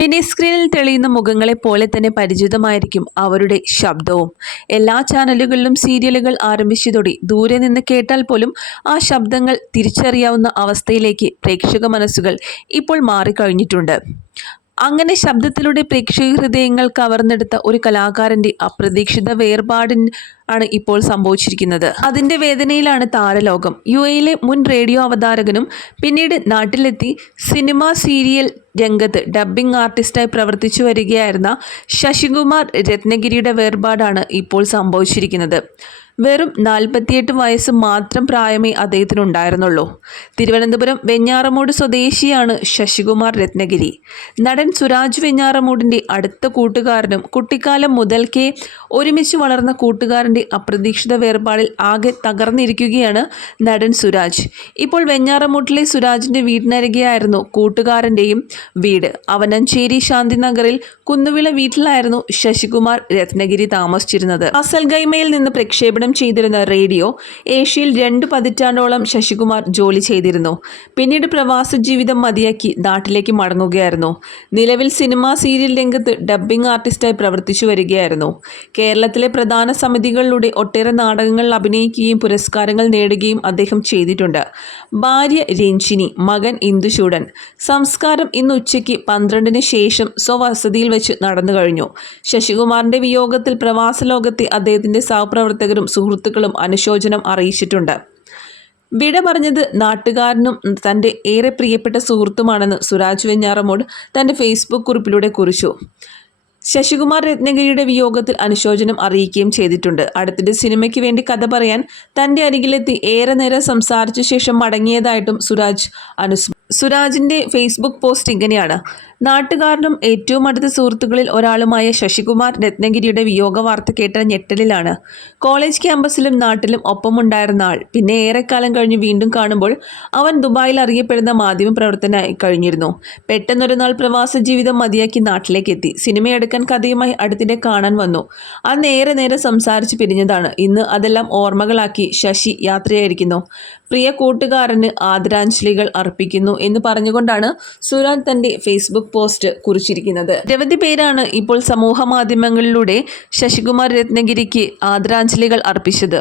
Mini സ്ക്രീനിൽ തെളിയുന്ന മുഖങ്ങളെ പോലെ തന്നെ പരിചിതമായിരിക്കും അവരുടെ ശബ്ദവും. എല്ലാ ചാനലുകളിലും സീരിയലുകൾ ആരംഭിച്ചതോടെ ദൂരെ നിന്ന് കേട്ടാൽ പോലും ആ ശബ്ദങ്ങൾ തിരിച്ചറിയാവുന്ന അവസ്ഥയിലേക്ക് പ്രേക്ഷക മനസ്സുകൾ ഇപ്പോൾ മാറിക്കഴിഞ്ഞിട്ടുണ്ട്. അങ്ങനെ ശബ്ദത്തിലൂടെ പ്രേക്ഷക ഹൃദയങ്ങൾ കവർന്നെടുത്ത ഒരു കലാകാരന്റെ അപ്രതീക്ഷിത വേർപാടിന് ആണ് ഇപ്പോൾ സംഭവിച്ചിരിക്കുന്നത്. അതിന്റെ വേദനയിലാണ് താരലോകം. യു എയിലെ മുൻ റേഡിയോ അവതാരകനും പിന്നീട് നാട്ടിലെത്തി സിനിമ സീരിയൽ രംഗത്ത് ഡബ്ബിംഗ് ആർട്ടിസ്റ്റായി പ്രവർത്തിച്ചു വരികയായിരുന്ന ശശികുമാർ രത്നഗിരിയുടെ വേർപാടാണ് ഇപ്പോൾ സംഭവിച്ചിരിക്കുന്നത്. വെറും നാൽപ്പത്തിയെട്ട് വയസ്സ് മാത്രം പ്രായമേ അദ്ദേഹത്തിനുണ്ടായിരുന്നുള്ളൂ. തിരുവനന്തപുരം വെഞ്ഞാറമൂട് സ്വദേശിയാണ് ശശികുമാർ രത്നഗിരി. നടൻ സുരാജ് വെഞ്ഞാറമൂടിന്റെ അടുത്ത കൂട്ടുകാരനും കുട്ടിക്കാലം മുതൽക്കേ ഒരുമിച്ച് വളർന്ന കൂട്ടുകാരന്റെ അപ്രതീക്ഷിത വേർപാടിൽ ആകെ തകർന്നിരിക്കുകയാണ് നടൻ സുരാജ്. ഇപ്പോൾ വെഞ്ഞാറമൂട്ടിലെ സുരാജിന്റെ വീടിനരികെയായിരുന്നു കൂട്ടുകാരന്റെയും വീട്. അവനഞ്ചേരി ശാന്തിനഗറിൽ കുന്നുവിള വീട്ടിലായിരുന്നു ശശികുമാർ രത്നഗിരി താമസിച്ചിരുന്നത്. അസൽഗൈമയിൽ നിന്ന് പ്രക്ഷേപണം ചെയ്തിരുന്ന റേഡിയോ ഏഷ്യയിൽ രണ്ട് പതിറ്റാണ്ടോളം ശശികുമാർ ജോലി ചെയ്തിരുന്നു. പിന്നീട് പ്രവാസ ജീവിതം മതിയാക്കി നാട്ടിലേക്ക് മടങ്ങുകയായിരുന്നു. നിലവിൽ സിനിമാ സീരിയൽ രംഗത്ത് ഡബ്ബിംഗ് ആർട്ടിസ്റ്റായി പ്രവർത്തിച്ചു വരികയായിരുന്നു. കേരളത്തിലെ പ്രധാന സമിതികളിലൂടെ ഒട്ടേറെ നാടകങ്ങളിൽ അഭിനയിക്കുകയും പുരസ്കാരങ്ങൾ നേടുകയും അദ്ദേഹം ചെയ്തിട്ടുണ്ട്. ഭാര്യ രഞ്ജിനി മകൻ ഇന്ദുചൂടൻ സംസ്കാരം ഇന്ന് ഉച്ചയ്ക്ക് പന്ത്രണ്ടിന് ശേഷം സ്വവസതിയിൽ വെച്ച് നടന്നു കഴിഞ്ഞു. ശശികുമാറിന്റെ വിയോഗത്തിൽ പ്രവാസ ലോകത്തെ അദ്ദേഹത്തിന്റെ സഹപ്രവർത്തകരും സുഹൃത്തുക്കളും അനുശോചനം അറിയിച്ചിട്ടുണ്ട്. വിട പറഞ്ഞത് നാട്ടുകാരനും തന്റെ ഏറെ പ്രിയപ്പെട്ട സുഹൃത്തുമാണെന്ന് സുരാജ് വെഞ്ഞാറമോട് തന്റെ ഫേസ്ബുക്ക് കുറിപ്പിലൂടെ കുറിച്ചു. ശശികുമാർ രത്നഗിരിയുടെ വിയോഗത്തിൽ അനുശോചനം അറിയിക്കുകയും ചെയ്തിട്ടുണ്ട്. അടുത്തിടെ സിനിമയ്ക്ക് വേണ്ടി കഥ പറയാൻ തന്റെ അരികിലെത്തി. ഏറെ നേരം സംസാരിച്ച ശേഷം മടങ്ങിയതായിട്ടും സുരാജ് അനുസ് സുരാജിന്റെ ഫേസ്ബുക്ക് പോസ്റ്റ് ഇങ്ങനെയാണ്. നാട്ടുകാരനും ഏറ്റവും അടുത്ത സുഹൃത്തുക്കളിൽ ഒരാളുമായ ശശികുമാർ രത്നഗിരിയുടെ വിയോഗ വാർത്ത കേട്ട ഞെട്ടലിലാണ്. കോളേജ് ക്യാമ്പസിലും നാട്ടിലും ഒപ്പമുണ്ടായിരുന്ന ആൾ പിന്നെ ഏറെക്കാലം കഴിഞ്ഞ് വീണ്ടും കാണുമ്പോൾ അവൻ ദുബായിൽ അറിയപ്പെടുന്ന മാധ്യമ പ്രവർത്തനായി കഴിഞ്ഞിരുന്നു. പെട്ടെന്നൊരു നാൾ പ്രവാസ ജീവിതം മതിയാക്കി നാട്ടിലേക്ക് എത്തി. സിനിമയെടുക്കാൻ കഥയുമായി അടുത്തിടെ കാണാൻ വന്നു. അന്ന് ഏറെ നേരം സംസാരിച്ച് പിരിഞ്ഞതാണ്. ഇന്ന് അതെല്ലാം ഓർമ്മകളാക്കി ശശി യാത്രയായിരിക്കുന്നു. പ്രിയ കൂട്ടുകാരന് ആദരാഞ്ജലികൾ അർപ്പിക്കുന്നു എന്ന് പറഞ്ഞുകൊണ്ടാണ് സുരാജ് തന്റെ ഫേസ്ബുക്ക് പോസ്റ്റ് കുറിച്ചിരിക്കുന്നത്. നിരവധി പേരാണ് ഇപ്പോൾ സമൂഹ മാധ്യമങ്ങളിലൂടെ ശശികുമാർ രത്നഗിരിക്ക് ആദരാഞ്ജലികൾ അർപ്പിച്ചത്.